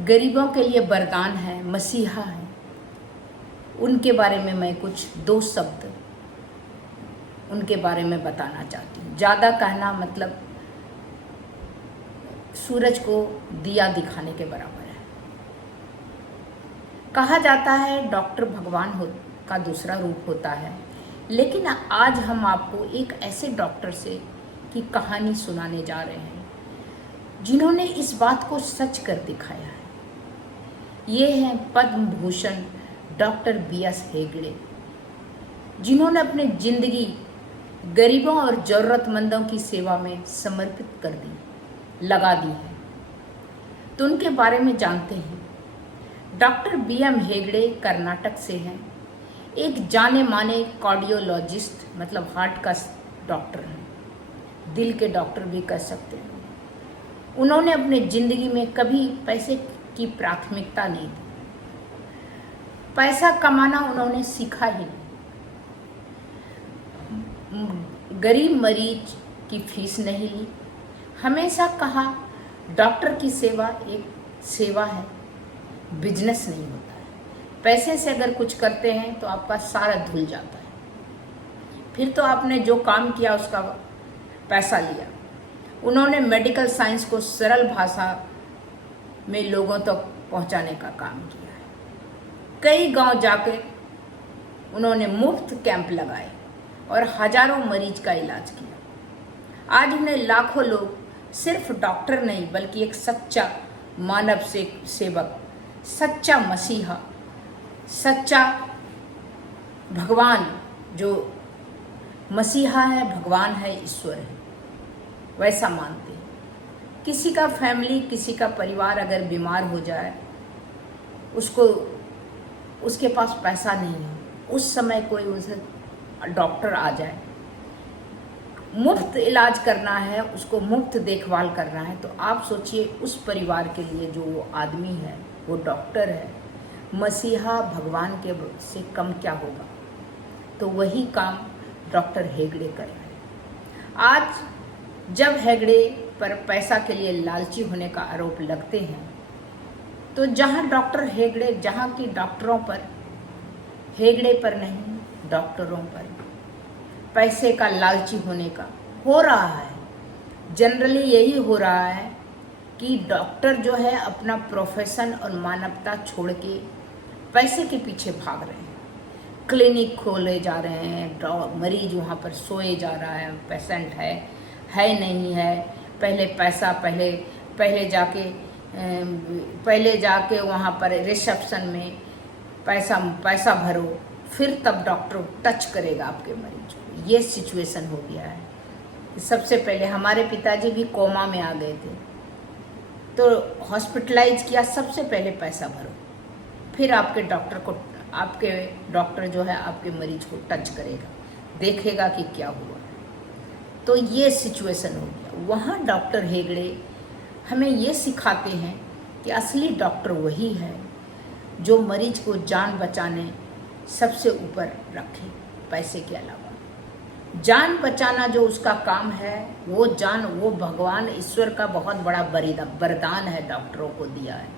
गरीबों के लिए वरदान है, मसीहा है, उनके बारे में मैं कुछ 2 शब्द उनके बारे में बताना चाहती हूँ। ज़्यादा कहना मतलब सूरज को दिया दिखाने के बराबर है। कहा जाता है डॉक्टर भगवान का दूसरा रूप होता है, लेकिन आज हम आपको एक ऐसे डॉक्टर से की कहानी सुनाने जा रहे हैं जिन्होंने इस बात को सच कर दिखाया है। ये हैं पद्म भूषण डॉक्टर BS हेगड़े, जिन्होंने अपनी जिंदगी गरीबों और ज़रूरतमंदों की सेवा में समर्पित कर दी, लगा दी है। तो उनके बारे में जानते हैं। डॉक्टर BM हेगड़े कर्नाटक से हैं। एक जाने माने कार्डियोलॉजिस्ट मतलब हार्ट का डॉक्टर हैं, दिल के डॉक्टर भी कह सकते हैं। उन्होंने अपने ज़िंदगी में कभी पैसे की प्राथमिकता नहीं दी। पैसा कमाना उन्होंने सीखा ही नहीं। गरीब मरीज की फीस नहीं ली। हमेशा कहा डॉक्टर की सेवा एक सेवा है, बिजनेस नहीं होता है। पैसे से अगर कुछ करते हैं तो आपका सारा धुल जाता है, फिर तो आपने जो काम किया उसका पैसा लिया। उन्होंने मेडिकल साइंस को सरल भाषा में लोगों तक पहुंचाने का काम किया है। कई गांव जाकर उन्होंने मुफ्त कैंप लगाए और हजारों मरीज का इलाज किया। आज उन्हें लाखों लोग सिर्फ डॉक्टर नहीं बल्कि एक सच्चा मानव सेवक, सच्चा मसीहा, सच्चा भगवान, जो मसीहा है, भगवान है, ईश्वर है, वैसा मानते हैं। किसी का फैमिली, किसी का परिवार अगर बीमार हो जाए, उसके पास पैसा नहीं है, उस समय कोई उसे डॉक्टर आ जाए, मुफ्त इलाज करना है, उसको मुफ्त देखभाल करना है, तो आप सोचिए उस परिवार के लिए जो वो आदमी है, वो डॉक्टर है, मसीहा भगवान के से कम क्या होगा। तो वही काम डॉक्टर हेगड़े कर रहे हैं। आज जब हेगड़े पर पैसा के लिए लालची होने का आरोप लगते हैं, तो जहां डॉक्टर हेगड़े, जहां की डॉक्टरों पर, हेगड़े पर नहीं, डॉक्टरों पर पैसे का लालची होने का हो रहा है। जनरली यही हो रहा है कि डॉक्टर जो है अपना प्रोफेशन और मानवता छोड़ के पैसे के पीछे भाग रहे हैं। क्लिनिक खोले जा रहे हैं, मरीज वहाँ पर सोए जा रहा है, पेशेंट है नहीं है, पहले पैसा, पहले जाके वहाँ पर रिसेप्शन में पैसा भरो, फिर तब डॉक्टर टच करेगा आपके मरीज को। ये सिचुएशन हो गया है। सबसे पहले हमारे पिताजी भी कोमा में आ गए थे, तो हॉस्पिटलाइज किया, सबसे पहले पैसा भरो, फिर आपके डॉक्टर जो है आपके मरीज को टच करेगा, देखेगा कि क्या हुआ। तो ये सिचुएशन हो गया। वहाँ डॉक्टर हेगड़े हमें ये सिखाते हैं कि असली डॉक्टर वही है जो मरीज को जान बचाने सबसे ऊपर रखे, पैसे के अलावा। जान बचाना जो उसका काम है, वो भगवान ईश्वर का बहुत बड़ा वरदान है, डॉक्टरों को दिया है।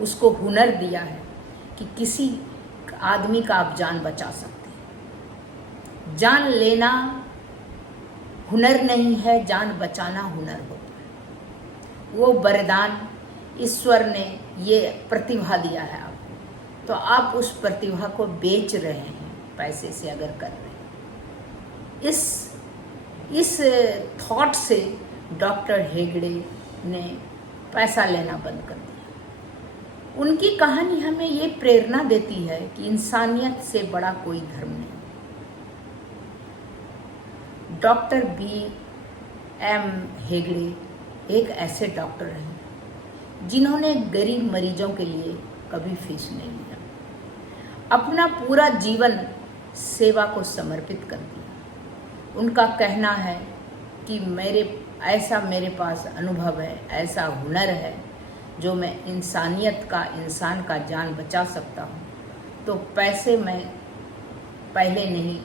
उसको हुनर दिया है कि किसी आदमी का आप जान बचा सकते हैं। जान लेना हुनर नहीं है, जान बचाना हुनर होता है। वो वरदान ईश्वर ने ये प्रतिभा दिया है आपको, तो आप उस प्रतिभा को बेच रहे हैं पैसे से अगर कर रहे हैं। इस थॉट से डॉक्टर हेगड़े ने पैसा लेना बंद कर दिया। उनकी कहानी हमें ये प्रेरणा देती है कि इंसानियत से बड़ा कोई धर्म नहीं। डॉक्टर BM हेगड़े एक ऐसे डॉक्टर हैं जिन्होंने गरीब मरीजों के लिए कभी फीस नहीं लिया, अपना पूरा जीवन सेवा को समर्पित कर दिया। उनका कहना है कि मेरे पास अनुभव है, ऐसा हुनर है जो मैं इंसान का जान बचा सकता हूँ, तो पैसे मैं पहले नहीं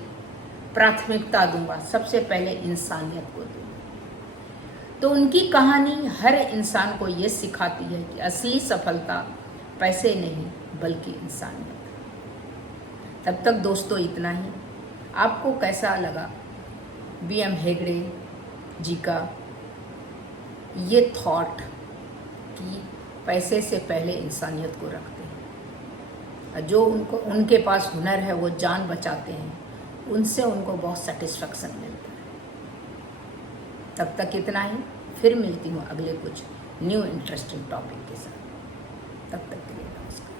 प्राथमिकता दूंगा, सबसे पहले इंसानियत को दूंगा। तो उनकी कहानी हर इंसान को ये सिखाती है कि असली सफलता पैसे नहीं बल्कि इंसान में। तब तक दोस्तों इतना ही। आपको कैसा लगा BM हेगड़े जी का ये थॉट कि पैसे से पहले इंसानियत को रखते हैं, जो उनके पास हुनर है वो जान बचाते हैं, उनसे उनको बहुत सेटिस्फेक्शन मिलता है। तब तक इतना ही, फिर मिलती हूँ अगले कुछ न्यू इंटरेस्टिंग टॉपिक के साथ। तब तक के लिए नमस्कार।